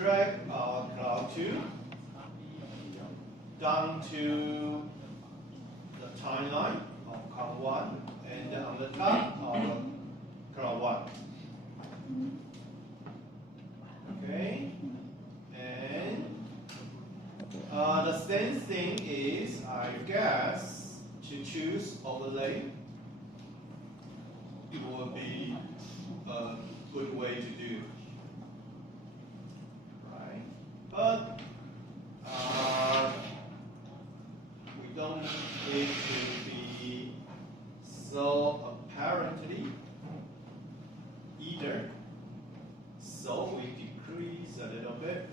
drag our cloud 2 down to the timeline of cloud 1, and then on the top our cloud 1. Okay, and the same thing is, I guess, to choose overlay. It would be a good way to do, right? But we don't need it to be so apparently either. So we decrease a little bit.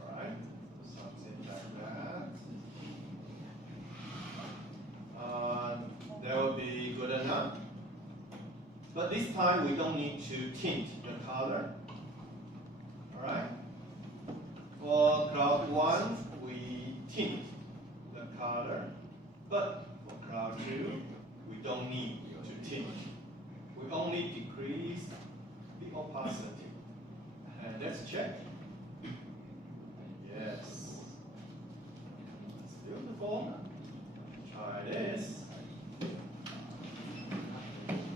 Alright, something like that. That will be good enough. But this time we don't need to tint the color. Alright? For cloud 1, we tint the color. But for cloud 2, we don't need to tint. We only decrease the opacity. And let's check. Yes. It's beautiful.